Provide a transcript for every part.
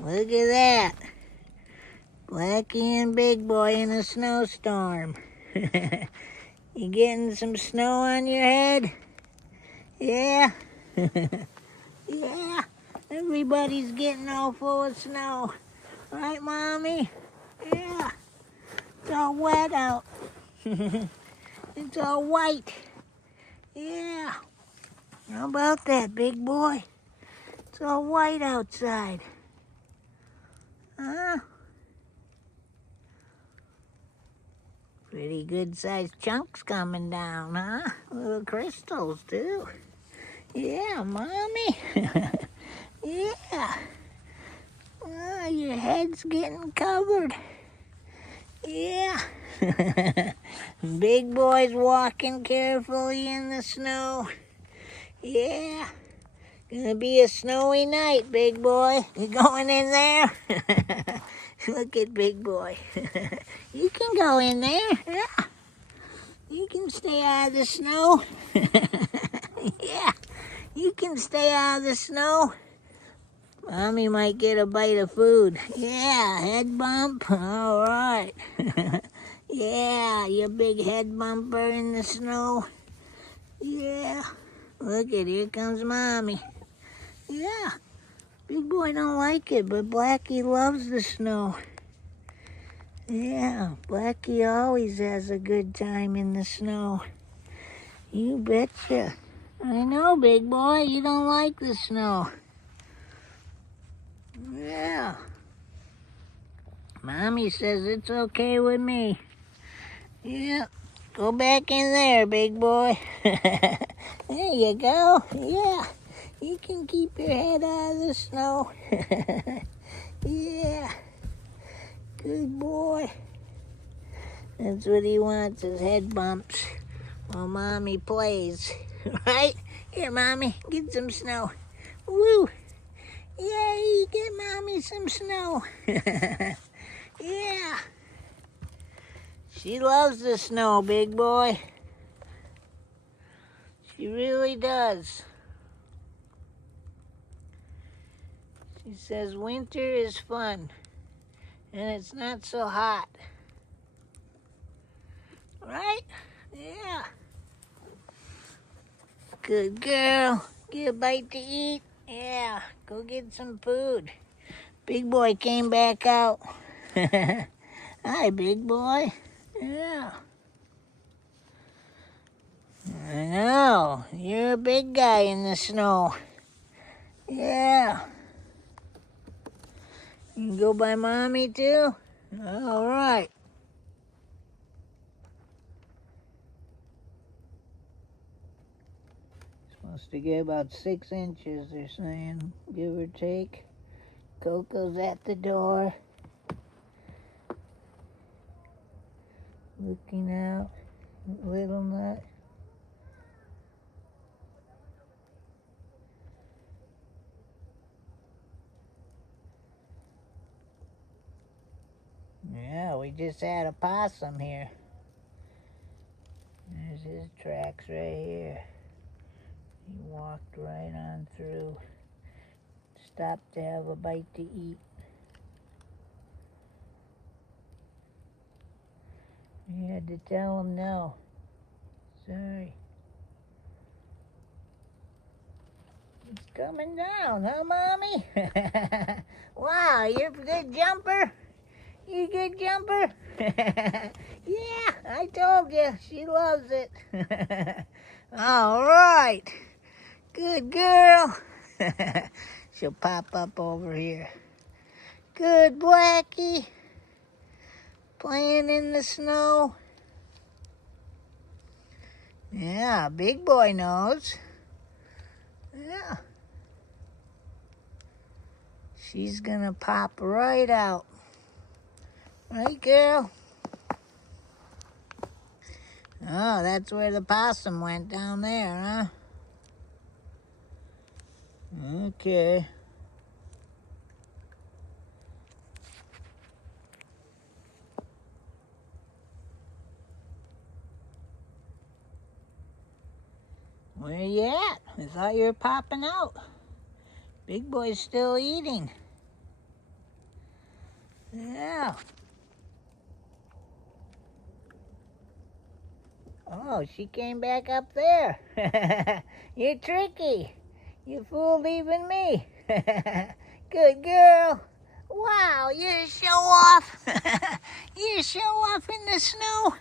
Look at that. Blackie and Big Boy in a snowstorm. You getting some snow on your head? Yeah? Yeah. Everybody's getting all full of snow. Right, Mommy? Yeah. It's all wet out. It's all white. Yeah. How about that, big boy? It's all white outside. Huh? Pretty good-sized chunks coming down, huh? Little crystals, too. Yeah, Mommy. Yeah. Oh, your head's getting covered. Yeah. Big boy's walking carefully in the snow. Yeah. Gonna be a snowy night, big boy. You going in there? Look at big boy. You can go in there. Yeah. You can stay out of the snow. Yeah. You can stay out of the snow. Mommy might get a bite of food. Yeah, head bump. All right. Yeah, your big head bumper in the snow. Yeah. Look at, here comes Mommy. Yeah. Big boy don't like it, but Blackie loves the snow. Yeah, Blackie always has a good time in the snow. You betcha. I know, big boy, you don't like the snow. Yeah. Mommy says it's okay with me. Yeah. Go back in there, big boy. There you go. Yeah. You can keep your head out of the snow. Yeah. Good boy. That's what he wants, his head bumps while Mommy plays. Right? Here, Mommy, get some snow. Woo! Yay, get Mommy some snow. Yeah. She loves the snow, big boy. She really does. She says winter is fun, and it's not so hot. Right? Yeah. Good girl. Get a bite to eat. Yeah, go get some food. Big boy came back out. Hi, big boy. Yeah. I know. You're a big guy in the snow. Yeah. You can go by Mommy, too? All right. Supposed to get about 6 inches, they're saying, give or take. Coco's at the door. Looking out. Little Nut. Yeah, we just had a possum here. There's his tracks right here. He walked right on through. Stopped to have a bite to eat. You had to tell him no. Sorry. It's coming down, huh, Mommy? Wow, you're a good jumper? You a good jumper? Yeah, I told you. She loves it. All right. Good girl. She'll pop up over here. Good Blackie. Playing in the snow. Yeah, big boy knows. Yeah. She's gonna pop right out. Right, girl? Oh, that's where the possum went, down there, huh? Okay. Where you at? I thought you were popping out. Big boy's still eating. Yeah. Oh, she came back up there. You're tricky. You fooled even me. Good girl. Wow, you're a show-off. You're a show-off in the snow.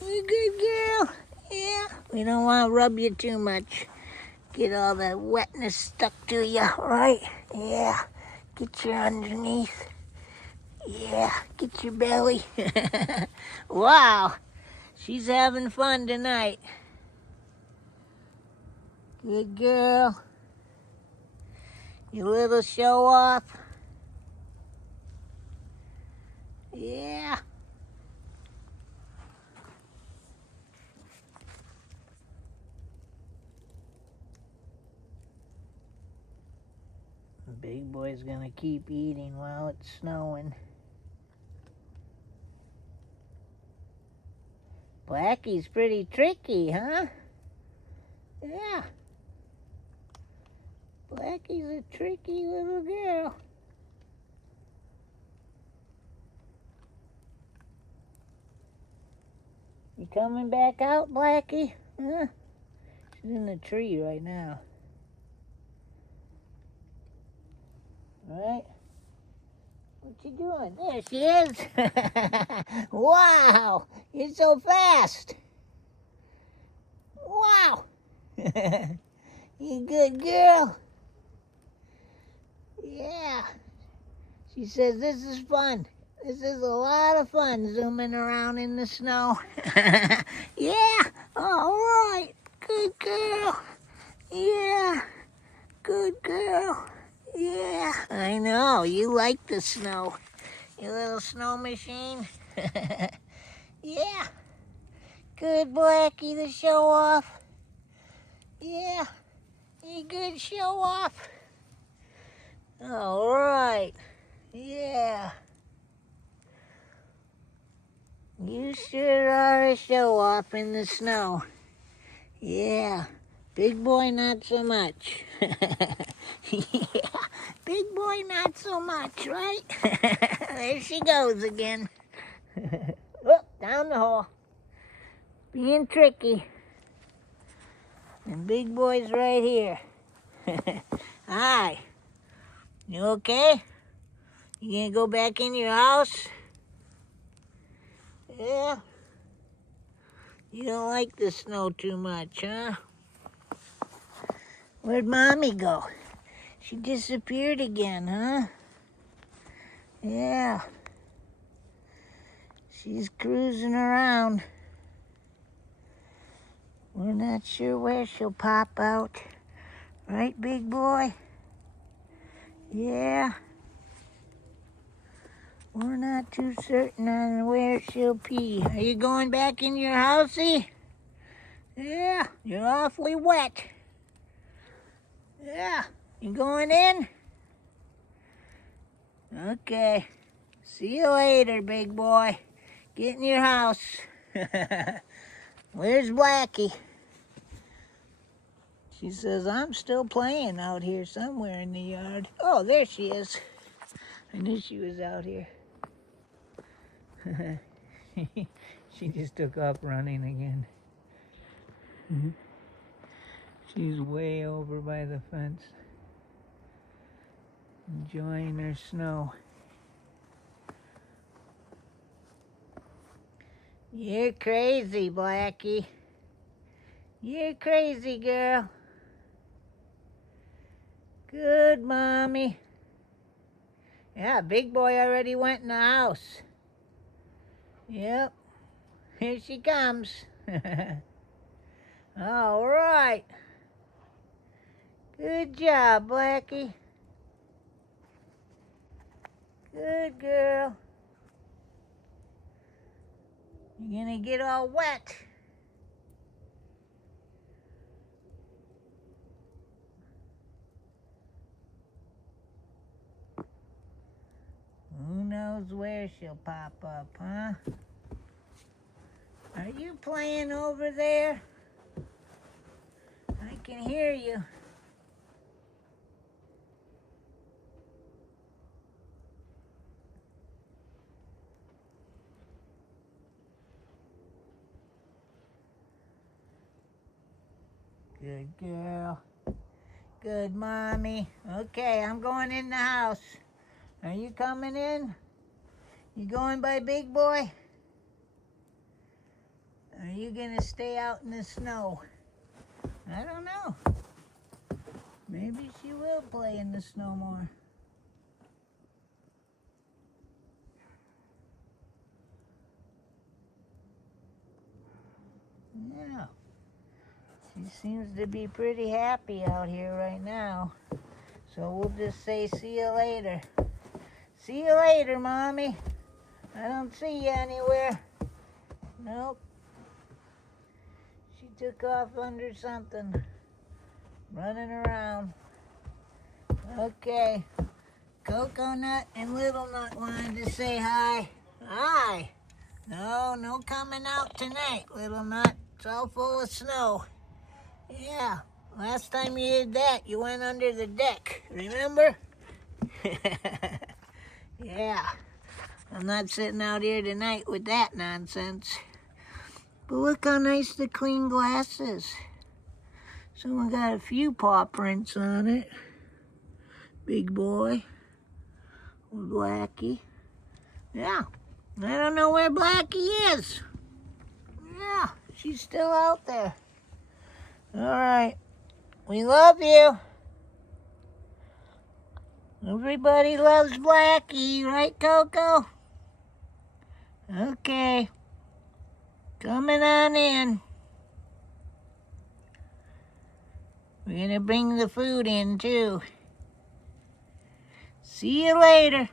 You good girl. Yeah. We don't want to rub you too much. Get all that wetness stuck to you, right? Yeah. Get your underneath. Yeah. Get your belly. Wow. She's having fun tonight. Good girl. You little show-off. Yeah. Big Boy's gonna keep eating while it's snowing. Blackie's pretty tricky, huh? Yeah. Blackie's a tricky little girl. You coming back out, Blackie? Huh? She's in the tree right now. Right? What you doing? There she is. Wow! You're so fast. Wow! You good girl. Yeah. She says this is fun. This is a lot of fun zooming around in the snow. Yeah. All right. Good girl. Yeah. Good girl. Yeah. I know. You like the snow. You little snow machine. Yeah. Good Blackie the show off. Yeah. You good show off. All right. Yeah. You sure are a show-off in the snow. Yeah. Big Boy, not so much. Yeah. Big Boy, not so much, right? There she goes again. Oh, down the hole. Being tricky. And Big Boy's right here. Hi. You okay? You gonna go back in your house? Yeah. You don't like the snow too much, huh? Where'd Mommy go? She disappeared again, huh? Yeah. She's cruising around. We're not sure where she'll pop out. Right, Big Boy? Yeah. We're not too certain on where she'll pee. Are you going back in your housey? Yeah, you're awfully wet. Yeah, you going in? Okay. See you later, Big Boy. Get in your house. Where's Blackie? She says, I'm still playing out here somewhere in the yard. Oh, there she is. I knew she was out here. She just took off running again. She's way over by the fence, enjoying her snow. You're crazy, Blackie. You're crazy, girl. Good, Mommy. Yeah, Big Boy already went in the house. Yep. Here she comes. All right. Good job, Blackie. Good girl. You're gonna get all wet. Who knows where she'll pop up, huh? Are you playing over there? I can hear you. Good girl. Good mommy. Okay, I'm going in the house. Are you coming in? You going by Big Boy? Are you gonna stay out in the snow? I don't know. Maybe she will play in the snow more. Yeah. She seems to be pretty happy out here right now. So we'll just say see you later. See you later, Mommy. I don't see you anywhere. Nope. She took off under something. Running around. Okay. Coconut and Little Nut wanted to say hi. Hi. No coming out tonight, Little Nut. It's all full of snow. Yeah. Last time you did that, you went under the deck. Remember? Yeah. I'm not sitting out here tonight with that nonsense. But look how nice the clean glass is. Someone got a few paw prints on it. Big Boy. Blackie. Yeah. I don't know where Blackie is. Yeah, she's still out there. All right. We love you. Everybody loves Blackie, right, Coco? Okay. Coming on in. We're gonna bring the food in, too. See you later.